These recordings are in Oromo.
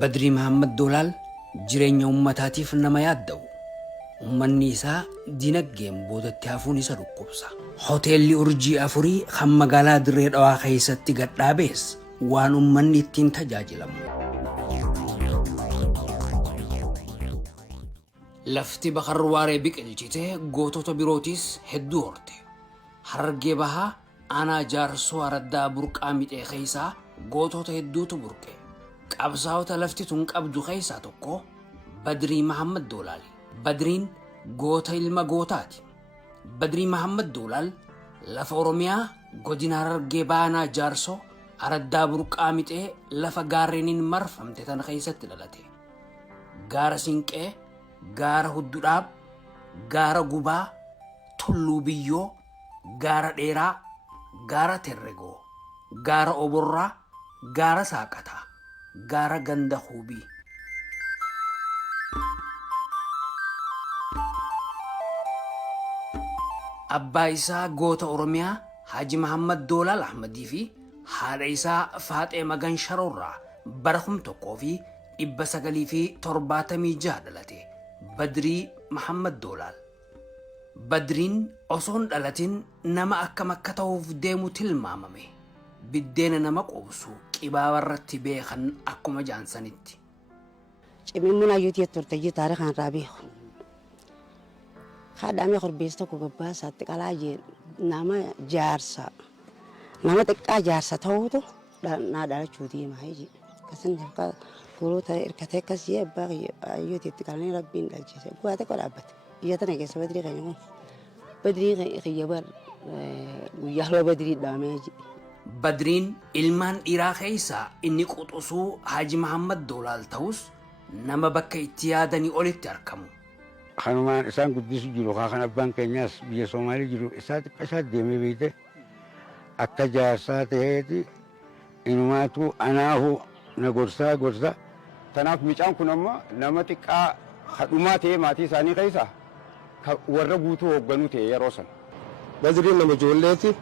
بدري محمد دولال جرين أمتاتي في النمايات ummanni isaa dinaggeem boodatti hafuun isa dhukkubsa. Hoteelli urjii afurii kan magaalaa Dirree Dhawaa keessatti gadhaabees waan ummanni ittiin tajaajilamu. Lafti Bakar Waaree biqilchitee gootota birootis hedduu horte. Harargee Bahaa aanaa Jaarsoo Araddaa Burqaa Mixee keessaa gootota hedduutu burqe. Qabsaa'ota lafti tun qabdu keessaa tokko Badrii Mahammad Doolaali. بدرين قوتا ilma gootaati. بدري محمد دولال لفا أوروميا قدنا ررقي بانا جارسو أردا برقا متئ لفا غارينين مرفم تتان خيست للتي غار سينكي غار هدوداب غار غوبا تلو بيو غار ديرا غار ترغو غار أوبرا غار ساكتا غار غند خوبي أبا إسا قوتا أورميا حاجي محمد دولال أحمدي في حال إسا فاتئ مغان شرورا برخم توقو في إبا سقلي في ترباتا ميجادلتي بدري محمد دولال بدرين أصون دلتين نما أكا مكتوف ديمو تلماممي بدين نما قوسو كبا ورتي بيخن أكو مجان سنتي من منايوتي الترتجي تاريخ عن رابيخ خادامي خربيستا كوباسا تكالاجي ناما جارسا ناما تكا جارسا توتو نادا تشودي ما هيجي كسن كا فروتا اركته كسيه باغي ايوتي تكالني ربين دالجي بواتك ولابت يتنا كيس بدري غيمو بدري خيبر ويهلو بدري داميجي بدرين إلمان إراخيسا إني قطوسو حاجي محمد دولال توس نما بكا اتيادني أولي أركمو خانمان إسان قديس جلو خاخن أبان كنياس بيا سومالي جلو إسات ديمي بيته التجارسات هيتي إنماتو أناهو نغرسا تناف ميچان كنما نمتك خدماتي ماتي ساني قيسا ورغوتو وغنوتي يروسن بدرين لما جوليتي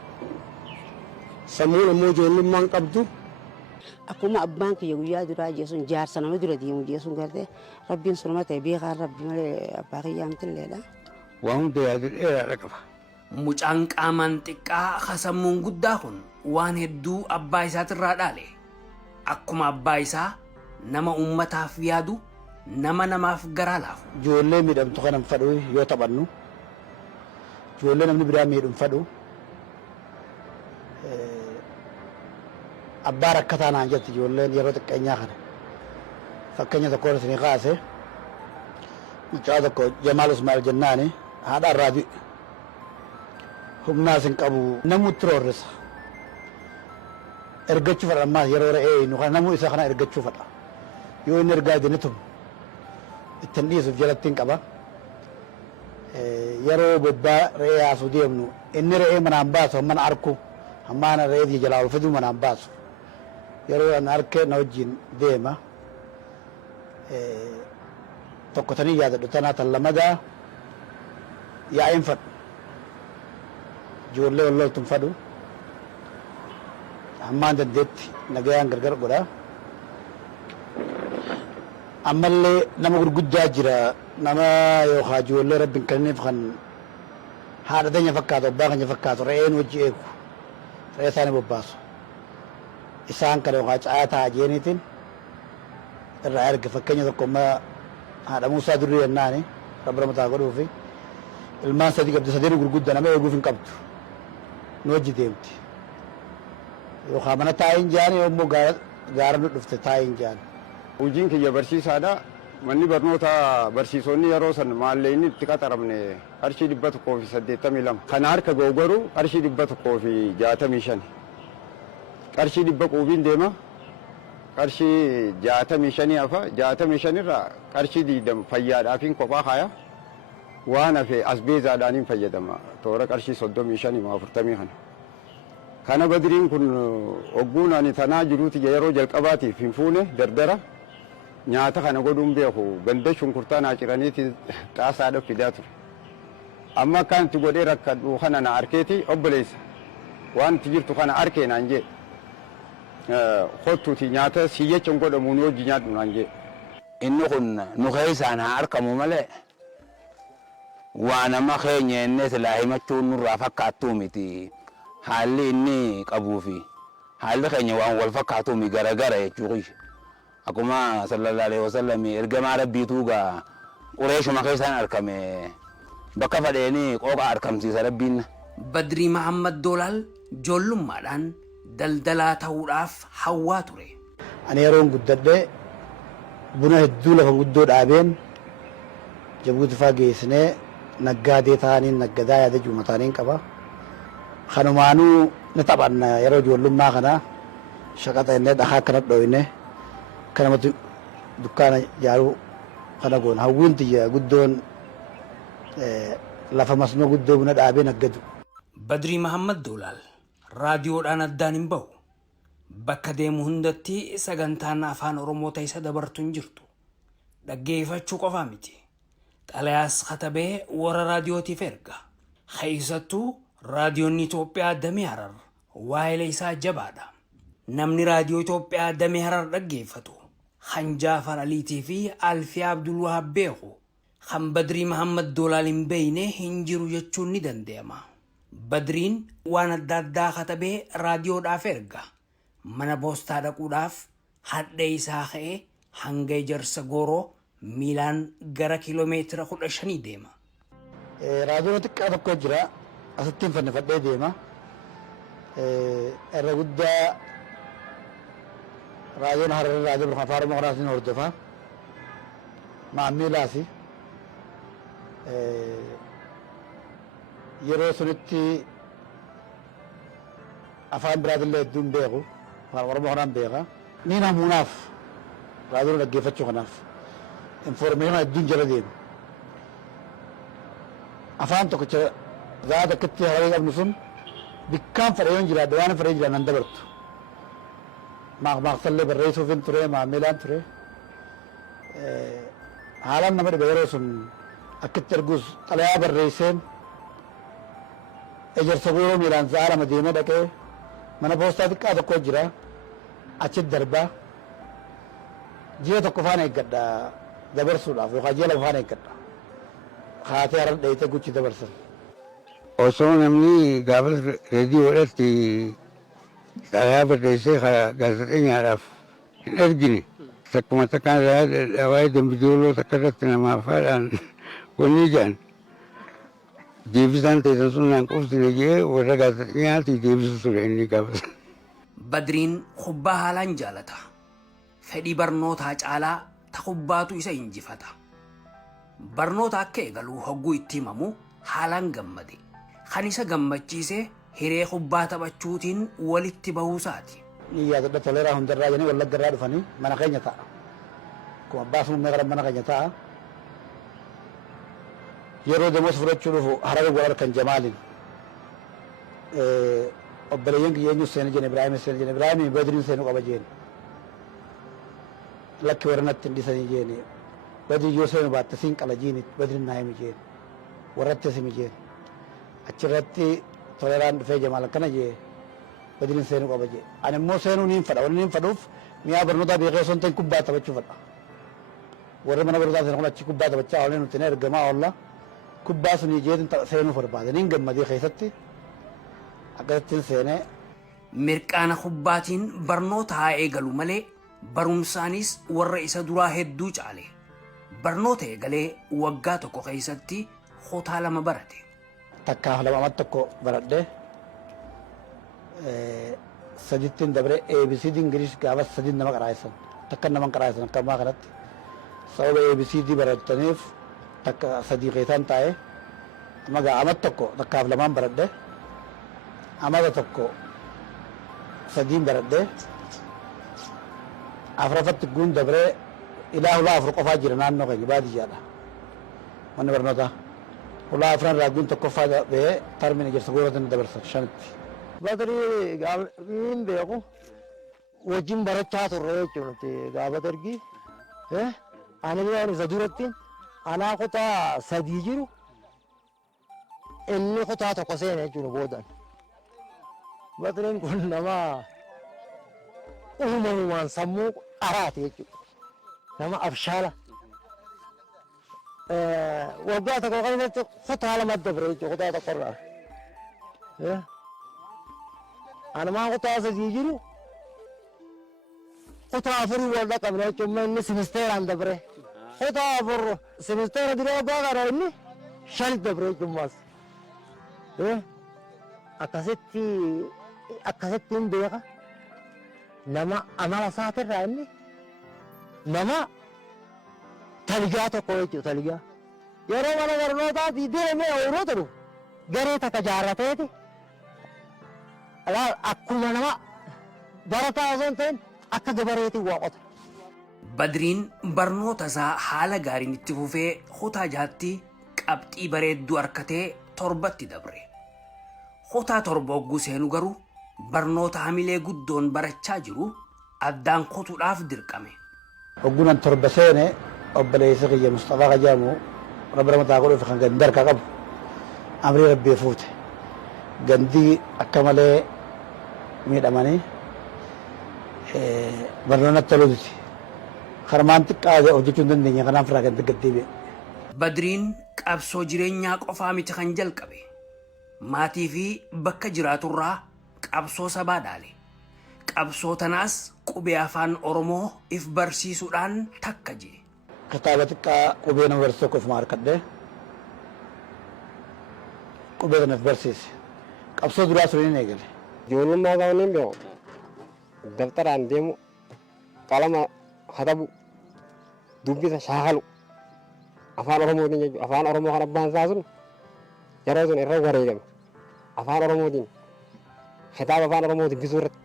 سمون مو جولي من قبضو أكما أبانك يويا درا جيسون جارسا نما درا ديمو جيسون قرده ربين سلمته بيغا ربي مالي أباقي يامتن ليلا وهم ديادر إيه ركفا mucaan qaamaan xiqqaa hasammuun guddaa kun waan hedduu abbaa isaatirraa dhaale. Akkuma abbaa isaa nama ummataaf yaadu nama namaaf garaa laafu. Ijoollee miidhamtu kanan fadhu yoo taphannu ijoollee namni biraa miidhun fadhu abbaa rakkataa naan jetti ijoolleen yeroo xiqqeenyaa kana fakkeenya tokko isinii kaase mucaa tokko Jamaal Ismaa'il jennaani haadha irraa humnaa isin qabu namutti roorrisa ergachuu fadha ammaas yeroo re'ee nu kana namuu isa kana ergachuu fadha yoo inni ergaa idini tum ittiin dhiisuuf jalattiin qaba yeroo bobbaa re'ee haasuu deemnu inni re'ee manaan baasu hamman arku hammaana re'ee jalaa ol fiduu manaan baasu yeroo an arkee na wajjin deema tokko tanii yaadadhu tanaa tan lamadaa yaa'in fadhu ijoollee walloltuun fadhu hammaan dandeetti nagayaan gargar godha ammallee nama gurguddaa jira nama yookaan ijoollee rabbiin kenneef kan haadha teenya fakkaatu abbaa keenya fakkaatu re'een wajji eegu re'ee isaanii bobbaasu isaan kana yookaan caataa jeeniitiin irraa erga fakkeenya tokko ammaa haadha Muusaa Durrii jennaani rabbi ramataa godhuufi ilmaan sadii qabdi sadeen gurguddaa nama eeguuf hin qabdu nu wajji deemti yookaan mana taa'iin jaani yommuu gaara nu dhufte taa'iin jaani. Hojiin kiyya barsiisaadha. Manni barnoota barsiisonni yeroo san maallee inni itti qaxaramne qarshii 182. Kana harka ga'u garuu qarshii 165. Qarshii 100 quubiin deema. Qarshii 65 hafa 65 irraa qarshii 20 fayyaadhaafiin kophaa haya. Waan hafe asbeezaadhaaniin fayyadama. Toora qarshii 35 40 kana. Kana Badriin kun ogguun ani tanaa jiruuti yeroo jalqabaatiif hin fuune dardara. Nyaata kana godhuun beeku ganda shunkurtaa naa ciraniiti xaasaadha fidaa ture. Amma akkaan itti godhee rakkadhu kana na arkeeti obboleessa waan itti jirtu kana arkee naan jee kottuuti nyaata si jechuun godhamu nu hojii nyaadhu naan jee. Inni kun nu keessaan haa argamu malee waan amma keenya inni silaa himachuun nurraa fakkaattuu miti. Haalli inni qabuu fi haalli keenya waan wal fakkaatu mi garagara jechuudha. Akkuma sallallahu alaihi wasallam ergamaa rabbiitu gaa Qureeshuma keessaan argame bakka fadheeni qooqa argamsiisa rabbiin. Badrii Mahammad Doolaal ijoollummaadhaan daldalaa ta'uudhaaf hawwaa ture. Ani yeroon guddadhee buna hedduu lafa guddoo dhaabeen Jabuuti fa'aa geessinee naggaadee ta'anii naggadaa yaada juumataaniin qaba. Kanumaanuu ni taphanna yeroo ijoollummaa kana shaqaxa innee dhahaa akkanatti dhooyne kanamatti dukkaana ijaaruu kana goona. Hawwiin tiyya guddoon lafa masnoo guddoo buna dhaabee naggadu. Badrii Mahammad Doolaal raadiyoodhaan addaan hin bahu. Bakka deemu hundatti sagantaan afaan Oromoo isa dabartu hin jirtu. Dhaggeeffachuu qofaa miti. Xalayaas katabee warra raadiyootiif erga. Keessattuu raadiyoon Itoophiyaa damee Harar waa'ee isaa jabaadha. Namni raadiyoo Itoophiyaa damee Harar dhaggeeffatu kan Jaafar Aliitii fi Alfii Abdul Wahaab beeku kan Badrii Mahammad Doolaal hin beeyne hin jiru jechuun ni danda'ama. Badriin waan adda addaa katabee raadiyoodhaaf erga. Mana poostaa dhaquudhaaf hadhee isaa ka'ee hanga Ejersa Gooroo miilaan gara kiiloomeetira 15 deema. Raadiyoon xiqqaa tokko jira. Asittiin fannifadhee deema. Irra guddaa raadiyoon Hararii raadiyoo Burhaan Afaan Oromoo kanaatiin hordofa. Maammiilaasi. Yeroo sunitti afaan biraatillee hedduun beeku. Afaan Oromoo kanaan beeka. Ni namuunaaf raadiyoon dhaggeeffachuu kanaaf. Informeeshinii hedduun jala deema. Afaan tokkicha zaata akkatti Hararii qabnu sun bikkaan fedhe yoon jiraadhe waan fedhe jiraan nan dabartu. Maaqmaaqsallee barreessuufin ture, maamilaan ture. Haalaan nama dhiba yeroo sun akkitti ergus xalayaa barreesseen Ejersa Gooroo miilaan sa'a lama deemee dhaqee mana poostaa xiqqaa tokko jira achitti darbaa ji'a tokko faana eeggadha dabarsuudhaaf yookaan ji'a lama faana eeggadha. Haatee Harar dheeyitee guchi dabarsan. Osoo namni gaafa reediyoodhaatti xalayaa barreessee gaazexeenyaadhaaf hin ergine takkuma takkaan waa'ee dambidooloo takka irratti namaaf haadhaan wanni jedhan deebisaan teessan sun naan qubsine jee warra gaazexeenyaatti deebisu ture inni gaafata. Badriin kubbaa haalaan jaalata. Fedhii barnootaa caalaa ta kubbaatu isa injifata. Barnoota akka eegalu hogguu itti himamu haalaan gammade. Kan isa gammachiise hiree kubbaa taphachuutiin walitti bahuusaati. Ni yaadadha toleeraa hundarraa jedhanii wallaggarraa dhufanii mana keenya ta'a. Akkuma abbaa fi gara mana keenya ta'a. Yeroo deemos fudhachuu dhufu Hararii wal arkan Jamaaliin. Obboleeyyan kiyyeenyu seenuu jeen Ibraahim seenuu jeen Ibraahim Badriin seenuu qaba jeen. Lakki warranatti hin dhisanii jeen. Badrii yoo seenuu baatte siin qala jiini Badriin naa himi jeen. Warratti himi jeen. Achirratti toleraan dhufee Jamaal akkana jee Badriin seenuu qaba jee. Ani immoo seenuu niin fedha. Wanni niin fedhuuf mi'a barnootaa beekee osoo hin ta'in kubbaa taphachuu fedha. Warri mana barnootaa seenuu kun achi kubbaa taphachaa oolee nuti ergamaa oolla. Kubbaa sunii jeetiin seenuu barbaade. Niin gammadee keessatti akkasittiin seenee. Mirqaana kubbaatiin barnoota haa eegalu malee barumsaanis warra isa duraa hedduu caale. Barnoota eegalee waggaa tokko keessatti kutaa 2 barate. Takkaaf lama tokko baradhee sadittiin dabree ABCD Ingilish gaafa sadin nama qaraa'isan takka nama qaraa'isan akka ammaa kanatti sababa ABCD barattaniif takka sadii keessaan taa'ee amma amat tokko takkaaf lamaan baradhee amata tokko sadiin baradhee afuraffatti guun dabree ilaa hulaa afur qofaa jira naannoo keenya baadiyyaadha manni barnootaa. Ulaa afran raaguun tokkoffaa ba'ee tarmina Ejersa Goorootiin dabarsan shanitti. Badrii gaaffiin beeku wajjin barachaa turre jechuudha gaafa dargii. Ani waan isa duratti anaa kutaa 3 jiru inni kutaa tokko seene jechuudha boodan. Badriin kun nama uumamumaan sammuu qaraate jechuudha. Nama abshaala. Waggaa tokko keessatti kutaa lama dabre jechuudha kutaa tokkorraa. Anumaan kutaa sadii jiru kutaa afurii wal dhaqabne jechuudha inni simisteeraan dabre. Kutaa afur simisteera diree waggaa kana inni shan dabre jechuudhaas. Akkasittiin beeka nama amala isaatirraa inni nama taligaa tokko jechuudha taligaa. Yeroo mana barnootaatii deemee ooyiruu turu garee takka jaarrateeti akkuma nama barataa osoo hin ta'in akka gabareetiin waa qota. Badriin barnoota isaa haala gaariin itti fufee kutaa jaatti qabxii bareedduu harkatee torbatti dabre. Kutaa torba hogguu seenu garuu barnoota hamilee guddoon barachaa jiru addaan kutuudhaaf dirqame. Hoggunan torba seene obboleessa kiyya Mustafaa Kajaamu rabbi mataa godhuuf kan gandi harka qabu amrii rabbii fuute. Gandii akka malee miidhamanii barnoonni toluuti. Karmaan xiqqaa hojjechuu hin dandeenye kanaaf irraa gandi gaddeebi'e. Badriin qabsoo jireenyaa qofaa miti kan jalqabe. Maatii fi bakka jiraaturraa qabsoo sabaa dhaale. Qabsoo tanaas qubee afaan Oromoo if barsiisuudhaan takka jee. Kitaaba xiqqaa qubee nama barsiisu tokko ifuma harkadhee qubee kana if barsiise. Qabsoo duraa suniin eegale. Ijoollummaa isaa waliin beeku dabtaraan deemu qalama katabu dubbisa shaakalu afaan Oromootiin jechuudha. Afaan Oromoo kan abbaan isaa sun yeroo sun irra wareegame afaan Oromootiin kitaaba afaan Oromoo dubbisuu irratti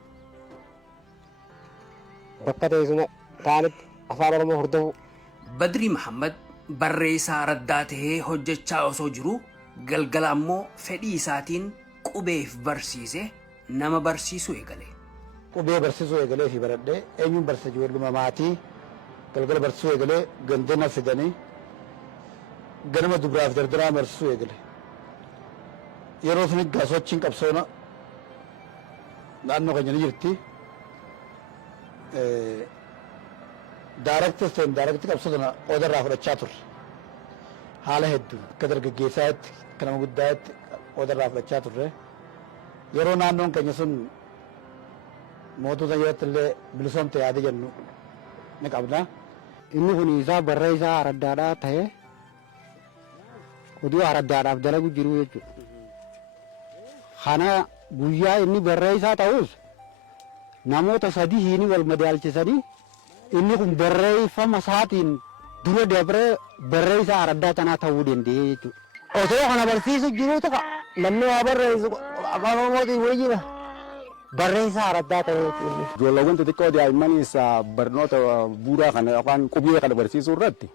bakka teessuma ta'anitti afaan Oromoo hordofuu. Badrii Mahammad barreessaa raddaa tahee hojjechaa osoo jiru galgala ammoo fedhii isaatiin qubeef barsiise nama barsiisuu eegale. Qubee barsiisuu eegalee fi baradhee eenyuun barsiisa walduma maatii galgala barsiisuu eegalee gandina fidanii ganama dubraaf dardaraa barsiisuu eegale. Yeroo sun egaa sochiin qabsoona naannoo keenya ni jirti. Daaraktis ta'in daarakti qabsoo sana qoodarraa fudhachaa turre. Haala hedduu akka dargaggeessaatti akka nama guddaatti qoodarraa fudhachaa turre. Yeroo naannoon keenya sun mootota yerootti illee bilisoomte yaada jennu ni qabna. Inni kun isaa barree isaa araddaadhaa ta'ee oduu araddaadhaaf dalagu jiru jechuudha. Kana guyyaa inni barree isaa ta'us namoota sadii hiini wal madaalchisanii inni kun barreeffama isaatiin dura dabree barree isaa araddaa tanaa ta'uu danda'e jechuudha. Osoo kana barsiisu jiru tokko namni waa barreessu afaan Oromootiin wayyiidha. Barreessaa araddaa ta'e jechuudha. Ijoolleewwan xixiqqoo daa'immaniis barnoota bu'uuraa kana yookaan qubee kana barsiisuu irratti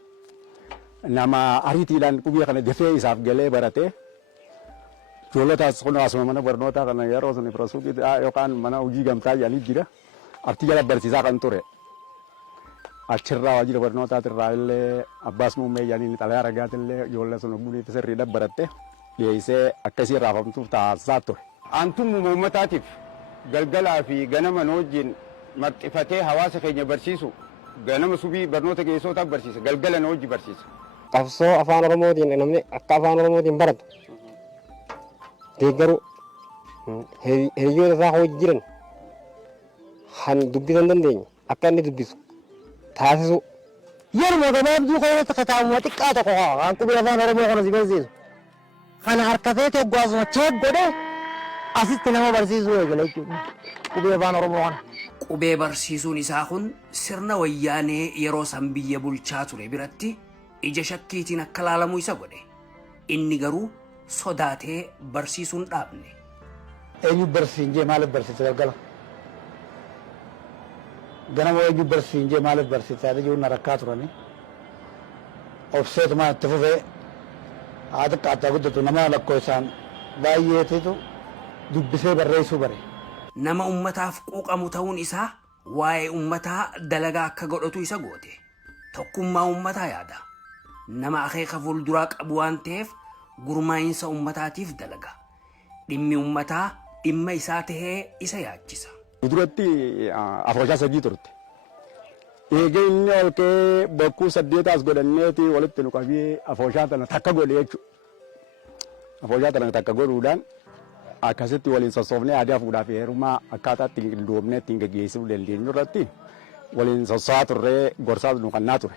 nama ariitiidhaan qubee kana dafee isaaf galee baratee ijoollotaas kun asuma mana barnootaa kana yeroo sun firasuuqii yookaan mana hojii gamtaa jedhanii jira artii jala barsiisaa kan ture. Achirraa waajjira barnootaatirraa illee abbaas muummee jedhanii xalayaa ragaatillee ijoollee sun buliitti sirriidhaan baratte dhiyeessee akkasii raafamtuuf taasisaa ture. Aantummaa uummataatiif galgalaa fi ganama wajjin maxxifatee hawaasa keenya barsiisu ganama subii barnoota geessootaaf barsiisa galgala wajji barsiisa. Qabsoo afaan Oromootiin namni akka afaan Oromootiin baratu deeggaru hiriyoota isaa hojii jiran kan dubbisan dandeenye akka inni dubbisu taasisu. Yeruma gabaabduu kanatti kitaabuma xiqqaa tokko kan qubee afaan Oromoo kana si barsiisu. Kana harkatee teggaasuma cheek godhee asitti nama barsiisuu eegale jechuudha. Qubee afaan Oromoo kana. Qubee barsiisuun isaa kun sirna wayyaanee yeroo san biyya bulchaa ture biratti ija shakkiitiin akka laalamu isa godhe. Inni garuu sodaatee barsiisuun dhaabne. Eenyu barsiinjee maaliif barsiisa galgala? Ganama eenyu barsiinjee maaliif barsiisa yaada jiruun rakkaa turanii. Obseetumaan itti fufee haa xiqqaattaa guddatu nama lakkoofsaan baay'eetitu dubbisee barreessuu bare. Nama ummataaf quuqamu ta'uun isaa waa'ee ummataa dalagaa akka godhatu isa goote. Tokkummaa ummataa yaada. Nama akeeka fuulduraa qabu waan ta'eef gurmaa'insa ummataatiif dalaga. Dhimmi ummataa dhimma isaa tahee isa yaachisa. Duratti afooshaa sadii turte. Eegee inni ol ka'ee bokkuu saddeetaas godhanneeti walitti nu qabee afooshaa tana takka godhe jechuudha. Afooshaa tana takka godhuudhaan akkasitti waliin sossoofnee aadaa fuudhaaf heerumaa akkaataa ittiin qindoomnee ittiin gaggeessuu dandeenyu irratti waliin sosso'aa turree gorsaa nu kannaa ture.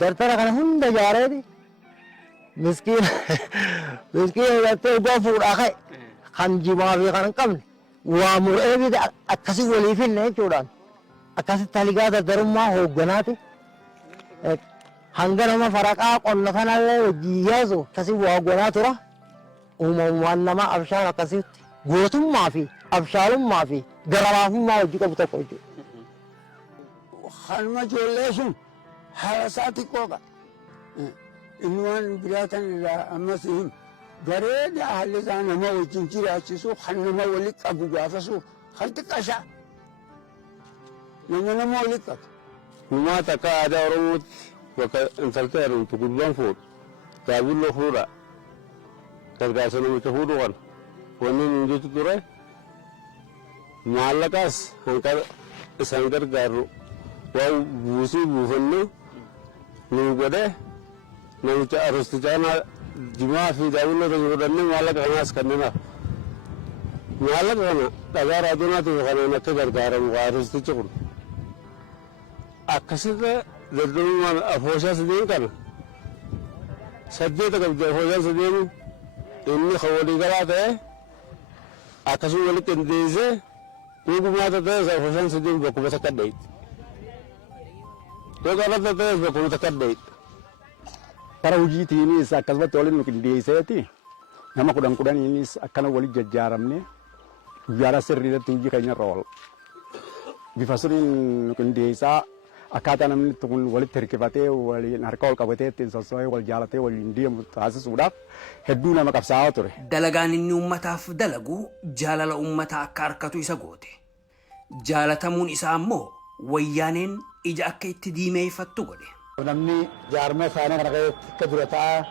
Dartara kana hunda jaareeti miskiina gartee iddoo fuudhaa ka'e kan jimaa fi kan hin qabne waa mur'ee bita akkasii waliif hinne jechuudhaan akkasitti taligaa dardarummaa hoogganaati hanga nama faraqaa qonna kanallee wajjin yaasu akkasii waa gonaa tura uumamumaan nama abshaan akkasitti gootummaa fi abshaalummaa fi garamaafummaa hojii qabu tokko jechuudha. Kanuma ijoollee sun haala isaa xiqqooqa. Inni waan biraatan irraa ammas hin bareeda haalli isaa nama wajjin jiraachisu kan nama walitti qabu gaafasu kan xiqqashaa. Nama walitti qabu. Uumaa takka aadaa Oromootti bakka intaltee jedhamtu gurbaan fuudhu gaabulloo fuudha. Gargaarsa namicha fuudhu kana wanni nuyi jechu ture maallaqaas hanqa isaan gargaaru waan buusii buufannu nuu godhee namicha aroostichaanaa jimaa fi gaabulloo tokko godhannee maallaqa kanaas kennenaaf. Maallaqa kana dhagaa raadoonaatiif kanaan akka gargaaramu aroostichi kun. Akkasitti daldalummaan afooshaa sadeen kana saddeeta qabdi afooshaa sadeenu inni kan walii galaa ta'e akkasuma walitti qindeessee dhugumaata ta'es afooshaan sadeen bakkuma takka addeetti. Yoo qarrata ta'es bakkuma takka addeetti. Bara hojiitiinis akkasumatti waliin nu qindeesseeti nama 10 akkana waliin jajjaaramne guyyaadhaa sirriitti hojii keenyarra oola. Bifa sirriin nu qindeessaa akkaataa namni kun walitti hirkifatee waliin harka ol qabatee ittiin sossoo'ee wal jaalatee waliin deemu taasisuudhaaf hedduu nama qabsaa'aa ture. Dalagaan inni uummataaf dalagu jaalala uummataa akka harkatu isa goote. Jaalatamuun isaa ammoo wayyaaneen ija akka itti diimeeffattu godhe. Namni jaarmaa isaanii kana keessatti akka dura taa'aa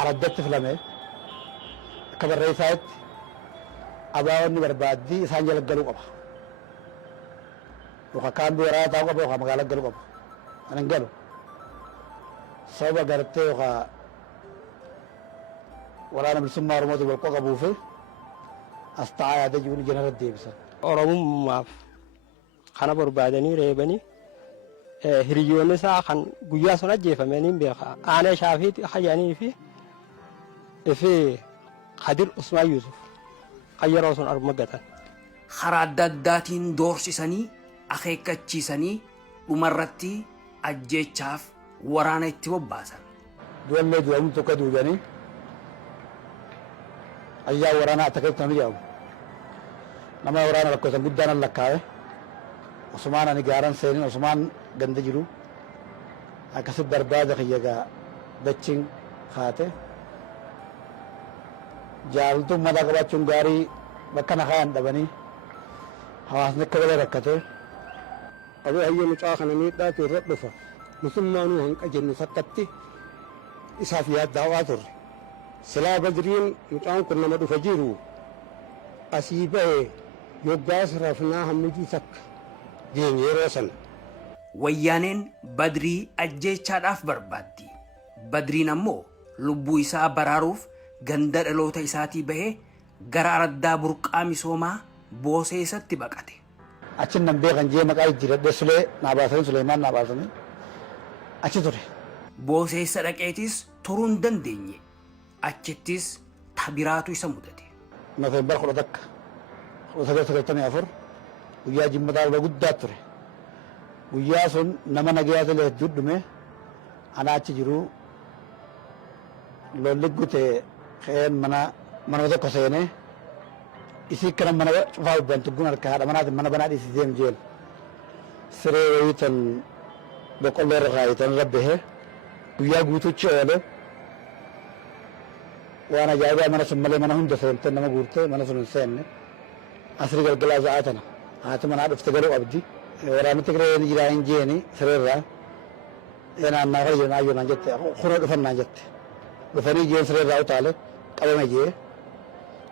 araddatti filame akka barreessaatti abaawonni barbaaddii isaan jala galuu qaba. Yookaan kaambii waraanaa ta'uu qaba yookaan magaalaa galuu qaba. Kan hin galu sababa gartee yookaan waraana bilisummaa Oromootiin wal qabuu fi as taa'aa yaada jiruun ija irratti deebisan. Oromummaaf kana barbaadanii reebanii hiriyoonni isaa kan guyyaa sun ajjeefamanii beeka. Aanaa Shaafiitti Hayyanii fi Hadir Usmaan Yusuf kan yeroo sun argama gatan. Karaa adda addaatiin doorsisanii akeekkachiisanii dhumarratti ajjeechaaf waraana itti bobbaasan. Du'allee du'amu tokko duudanii ayyaa waraanaa akka keessatti namni jedhamu. Nama waraana lakkoofsan guddaan lakkaa'e Usmaan ani gaaran seenin Usmaan ganda jiru akkasitti barbaada kiyyagaa dachiin kaate jaalaltuun mataa qabaachuun gaarii bakka na kaayan dhabanii hawaasni akka wala rakkate. Abee hayyee mucaa kana miidhaatu irra dhufa musummaanuu hanqa jennu sakkatti isaaf yaaddaawaa turre. Silaa Badriin mucaan kun nama dhufa jiru asii ba'ee yoggaas rafnaa hammidii takka geenye yeroo sana. Wayyaaneen Badrii ajjeechaadhaaf barbaaddi. Badriin ammoo lubbuu isaa baraaruuf ganda dhaloota isaatii bahee gara araddaa burqaa misoomaa Booseesatti baqate. Achin nan beekan jee maqaa jijjiiradhe Sulee naa baasanii Suleemaan naa baasanii achi ture. Booseessa dhaqeetis turuu hin dandeenye. Achittis tabiraatu isa mudate. Noofeembar 1994 guyyaa jimmataa lolaa guddaa ture. Guyyaa sun nama nagayaa tolee hedduu dhume ana achi jiru lolli gutee ka'een mana tokko seenee isii kana mana cufaa ubban tuggun harka haadha manaatiin mana banaa dhiisii deem jeen siree wayitan boqqolloo irra kaayitan rabbehe guyyaa guutuchi oole waan ajaa'ibaa mana sun malee mana hunda seentee nama guurtee mana sun hin seenne asrii galgalaa za'aa tana haati manaa dhufte galuu qabdi waraanni Tigree ni jiraa hin jeeni sireerraa naannaa kana jiran ayyoo naan jette kunoo dhufan naan jette dhufanii jeen sireerraa utaale qabame jee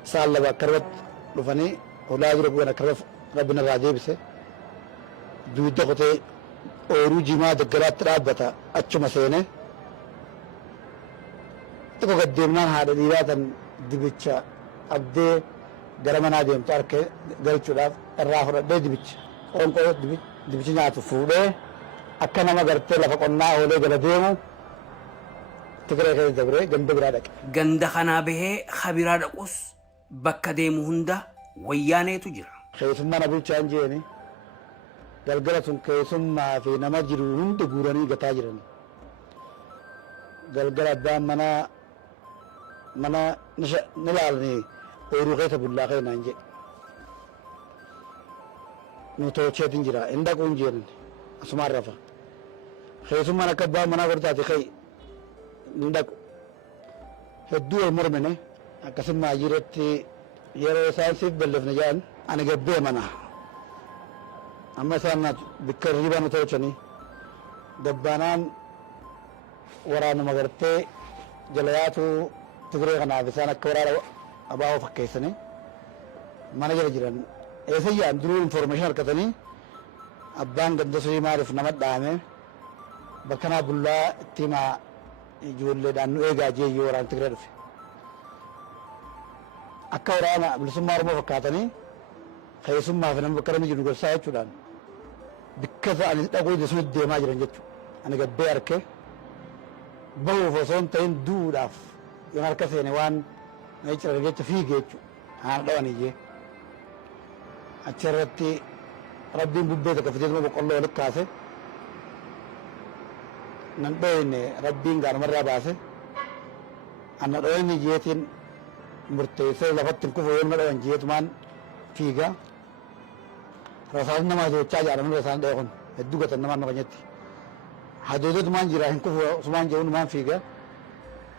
isaan lama akka irratti dhufanii olaa jiru bu'an akka irratti ربنا راضي بسه دوده قطع أورو جماعة دقلات رابطة أتشو مسينة تكو قدمنا هذا ديراتا دبتشا أبدي قرمنا ديم تاركه قلتشو لاف الراهر دي دبتش أونكو دبتش ناتو فوده أكنا ما قرتي لفقنا أولي قلديمو تقرأ كده دبري قند برادك Ganda kanaa bahee khabiraa dhaqus bakka deemu hunda wayyaaneetu jira. خيسما نبي تشانجيني قلقلة كيسما في نمجر هند قوراني قتاجرني قلقلة بام منا نلالني أوروغيث بالله نانجي نوتوچه تنجرا اندا كونجين اسمار رفا خيسما نكبا منا قرتاتي خي نندا هدو المرمنة كسما جيرتي يرو سانسيف بلفنا جان أنا جبّي منا أما سأنا بكرّيبا نتوچني دبانان ورانا مغرتي جلياتو تقريغا نافسانا كورارا أباو فكيسني مانا جرجران ऐसे ही अंदरू इंफॉर्मेशन कतनी अब्बान गंदसरी मारिफ नमत दामे बकना बुल्ला तिमा जोले दानु एगा जे योरान तगरफ akka waraana bilisummaa Oromoo fakkaatanii keessummaa fi nama bakka namni jiru gorsaa jechuudhaan bakka ta'anii dhaquu jechuun deemaa jiran jechuudha. Ani gabbee harkee bahuuf osoo hin ta'in duudhaaf yoon harka seene waan na jira jecha fiigee jechuudha. Haan dhawanii jee. Achirratti rabbiin bubbee takka fitee boqqolloo walitti kaase nan dhoyne rabbiin gaarumarraa baase anna dhoyne jeetiin murteessee lafatti kufu yoo madhawan jeetumaan fiiga rasaan namaa jechaa jaalaman rasaan dhee kun hedduu gatan namaan nama nyetti hadoodatumaan jira hin kufu sumaan jehu numaan fiiga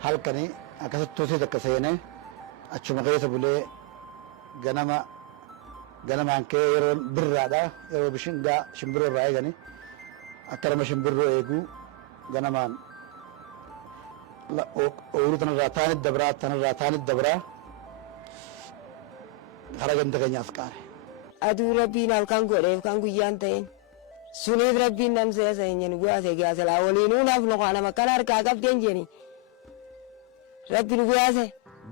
halkanii akkasitti tosee takka seenee achuma keessa bulee ganamaan kee yeroo birraadha yeroo bishingaa shimbiroo irraa eegani akka nama shimbiroo eeguu ganamaan ooluu tanarraa taanit dabraa hara ganda keenyaaf qaare. Aduu rabbiin halkan godheef kan guyyaan ta'een suniif rabbiin namsee seenyeen guyaase giyaase laa waliinuu naaf noqaa nama kan harkaa qabdeen jeni rabbiin guyaase.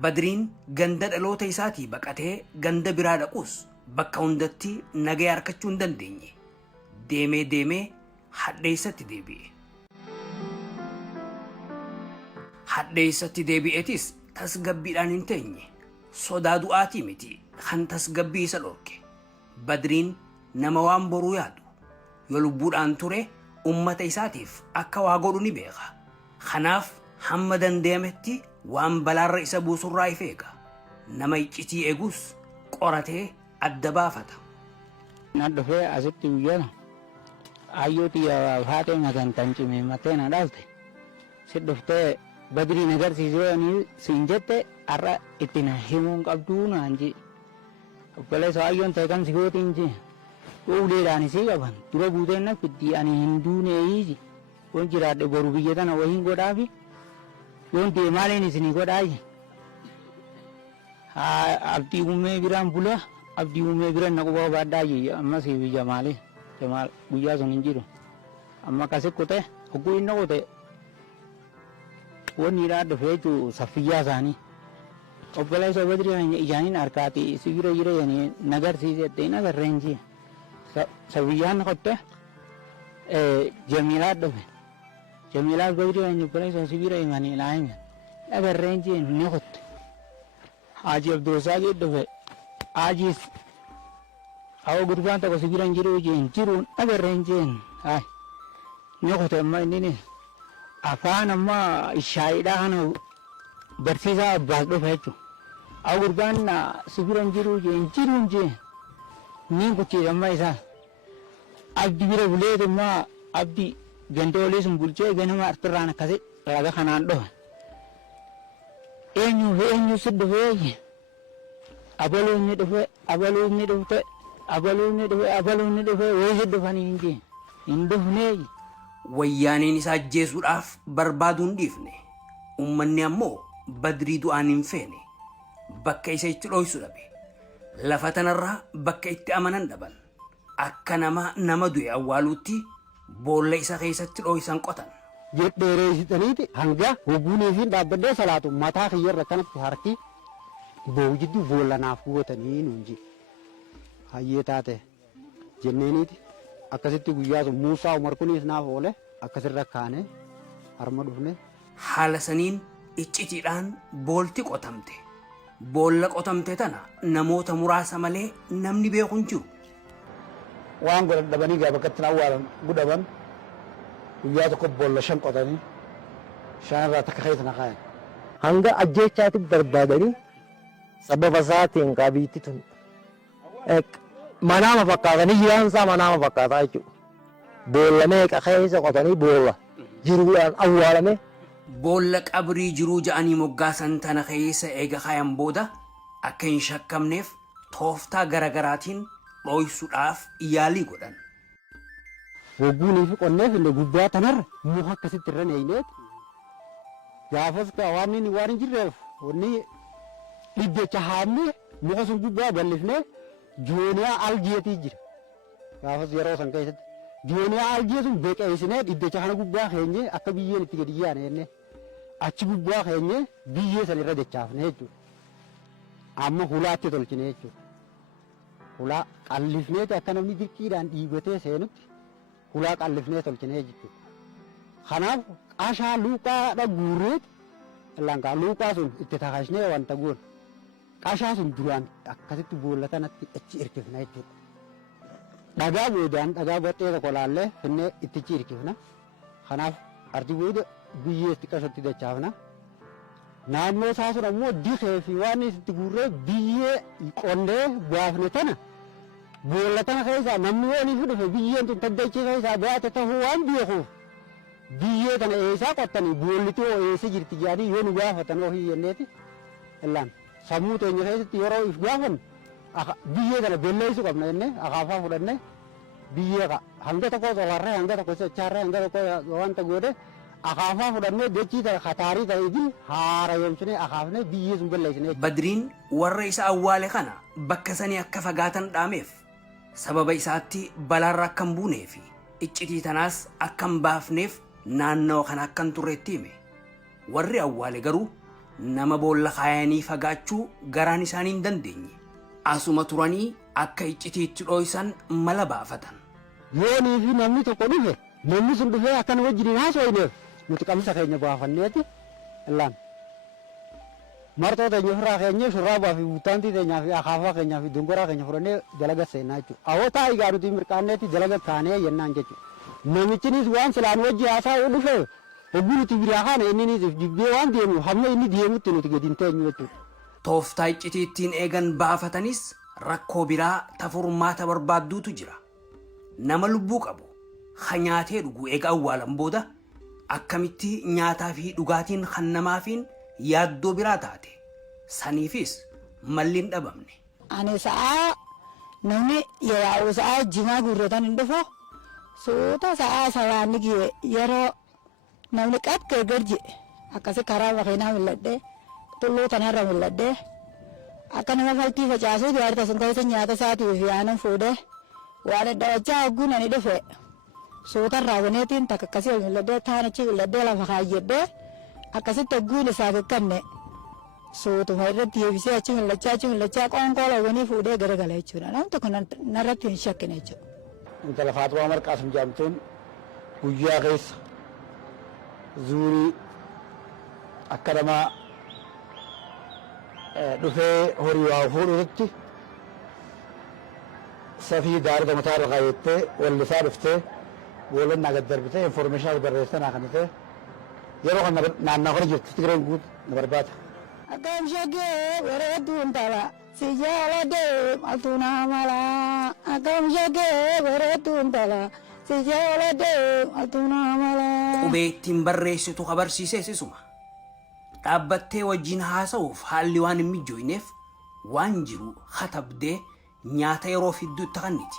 Badriin ganda dhaloota isaatii baqatee ganda biraa dhaquus bakka hundatti nagaya harkachuu hin dandeenye. Deemee hadheessatti deebi'e. Hadheessatti deebi'etis tasgabbiidhaan hin teenye. Sodaa du'aatii miti kan tasgabbii isa dhorke. Badriin nama waan boruu yaadu yoo lubbuudhaan ture ummata isaatiif akka waa godhu ni beeka. Kanaaf hamma dandeemetti waan balaarra isa buusurraa if eega. Nama iccitii eegus qoratee adda baafata. Na dhufee asitti guyyaa hayyooti haatee mataan tancimee mateena dhaalte si dhuftee Badriin agarsiisee ani siin jette har'a itti na himuun qabduu naan jee obboleessa hayyoon ta'e kan si gootiin jee uleedhaan isii qaban dura buuteen na fiddi ani hin duuneeyi yoon jiraadhe boru biyya tana wahiin godhaafi yoon deemaaleen isinii godhaayi abdii uumee biraan bula abdii uumee biraan na quba baadhaayi amma si biyya maalee jamaal guyyaa sun hin jiru amma kasi kute oguu inni kute wani ira dhufee jiru saffiyyaa isaanii obboleessa Badriin ijaaniin harkaati sibira jira yani nagarsiise ta'in agarreen jee safiyyaan qotte Jamiilaa dhufe Jamiilaa Badriin obboleessa sibira imanii laayime agarreen jee ni qotte Haji Abdurrasaaq dhufe Haji awo gurbaan tokko sibiraan jiru jeen jiruun agarreen jeen ni qotte amma inni afaan amma ishaayiidhaa kana barsiisaa abbaas dhufe jechuudha. Awo gurbaan sibiraan jiru jeen jiruun jeen niin kuchiisa amma isaa abdi bira buleetu amma abdi gandoolee sun bulchee ganama artirraan akkasi raga kanaan dhufe. Eenyu si dhufee abaluunni dhufe wayii si dhufanii hin dhufnee. Wayyaaneen isa ajjeesuudhaaf barbaaduu hin dhiifne. Uummanni ammoo Badrii du'aan hin feene. Bakka isa itti dhoysu dhabe. Lafatanarraa bakka itti amanan dhaban. Akka nama du'e awwaaluutti boolla isa keessatti dhooysan qotan. Jedheereessitaniiti hanga hubunii fi dhaabbadee salaatu mataa kiyyarra kanatti harki boojiddu boolla naaf gootanii nuunji. Hayyee taate jenneeniiti akkasitti guyyaa sun Muusaa Umar kunis naaf oole akkasirra kaane harma dhufne. Haala saniin iccitiidhaan boolti qotamte. Boolla qotamte tana namoota muraasa malee namni beeku hin jiru. Waan godhan dhabanii gaa bakkatti awwaalan gudhaban guyyaa tokko boolla 5 qotanii 5 irraa takka keessa na kaayan. Hanga ajjeechaatti barbaadanii sababa isaatiin qabiitti tun manaama fakkaatanii jiraan isaa manaama fakkaataa jechuudha. Boolla meeqa keessa qotanii boolla jiruudhaan awwaalame. Boolla qabrii jiruu ja'anii moggaasan tana keessa eega kaayan booda akka hin shakkamneef tooftaa garagaraatiin dhooysuudhaaf yaalii godhan. Wagguunii fi qonneef illee gubbaa tanarra muka akkasitti irra neeyneeti. Gaafas waan inni waan hin jirreef wanni dhibbecha haamne muka sun gubbaa bal'ifnee jooniyaa algeetii jira. Gaafas yeroo san keessatti jooniyaa algee sun beeqeessinee dhibbecha kana gubbaa keenye akka biyyeen itti gadi yaane jennee achi gubbaa keenye biyyee san irra dachaafne jechuudha. Amma hulaatti tolchine jechuudha. Hulaa qallifneeti akka namni dirqiidhaan dhiibatee seenutti hulaa qallifnee tolchine jechuudha. Kanaaf qashaa luuqaadha guurreeti lankaa luuqaa sun itti takashnee wanta goon qashaa sun duraan akkasitti boolla kanatti achi hirkifna jechuudha. Dhagaa boodaan dhagaa baxxee tokko laallee finnee ittichi hirkifna. Kanaaf arti booda biyyee itti qashatti dachaafna. Naannoo isaa sun ammoo dikee fi waan itti guurree biyyee qondee baafne tana boolla tana keessaa namni waan ifi dhufe biyyeen tun taddachii keessaa baate tahuu waan beekuuf biyyee tana eessaa qottanii boollitti hoo eessa jirti jedhanii yoo nu gaafatan ofii jenneeti illaan sammuu teenya keessatti yeroo if gaafan biyyee tana belleessu qabna jennee akaafaa fudhanne biyyee hanga tokko solarree hanga tokko sochaarree hanga tokko wanta goode akaafaa fudhannee dachii tana kataarii ta'eetiin haara yoomsine akaafne biyyee sun belleessine. Badriin warra isa awwaale kana bakka sanii akka fagaatan dhaameef sababa isaatti balaarra akka hin buunee fi iccitii tanaas akka hin baafneef naannoo kana akka hin turreetti hime. Warri awwaale garuu nama boolla kaayanii fagaachuu garaan isaanii hin dandeenye. Asuma turanii akka iccitiitti dhooysan mala baafatan. Yoonii fi namni tokko dhufe namni sun dhufee akka nama wajjin haasofneef nuti qamisa keenya baafanneeti illaan martoo teenya ofirraa keenya shurraabaa fi buttaantii teenyaa fi akaafaa keenyaa fi dongoraa keenya fudhannee dalaga seennaa jechuudha. Awwataa egaa nuti mirqaanneeti dalaga kaanee jennaan jechuudha. Namichinis waan silaan wajji haasa'uu dhufe hogguu nuti biraa kaana inninis jibbee waan deemu hamma inni deemutti nuti gadi hin teenyu jechuudha. Tooftaa iccitiittiin eegan baafatanis rakkoo biraa tafurmaata barbaadduutu jira. Nama lubbuu qabu nyaatee dhuguu eega awwaalan booda akkamitti nyaataa fi dhugaatiin kan namaafiin yaaddoo biraa taate saniifis malli hin dhabamne. Ani sa'a namni yeroo sa'a jimaa gurratan hin dhufu suuta sa'a salaanni giye yeroo namni qaqqee garje akkasi karaa makiinaa milladhee tulluu tanarra milladhee akka nama faltii facaasuu jaarta sun keessa nyaata isaatii fi aanan fuudhee waan iddawachaa hogguun ani dhufe suutarraa ganeetiin takka akkasii milladhee taanachi milladhee lafa kaayyedhee akkasitti hogguun isaa kakkanne suutuma irratti deebisee achi millachaa qoonqoo lawwanii fuudhee garagala jechuudha. Namni tokko narratti hin shakkine jechuudha. Intala Faatumaa Marqaasum jedhamtuun guyyaa keessa zuurii akka nama dhufee horii waa fuudhutti safii daarota mataa irra kaayyattee wallisaa dhuftee boolonnaa gad darbitee informeeshinaa barreessitee naa kannitee yeroo kan naannoo kana jirtu Tigireen guutu na barbaada. Akkam shaggee bareedduun tala si jaaladhee maltu naa mala. Akkam shaggee bareedduun tala si jaaladhee maltu naa mala. Qubee ittiin barreessitu habarsiisee sisuma. Dhaabbattee wajjin haasa'uuf haalli waan hin mijjooyneef waan jiru katabdee nyaata yeroo fidduutti kanniti.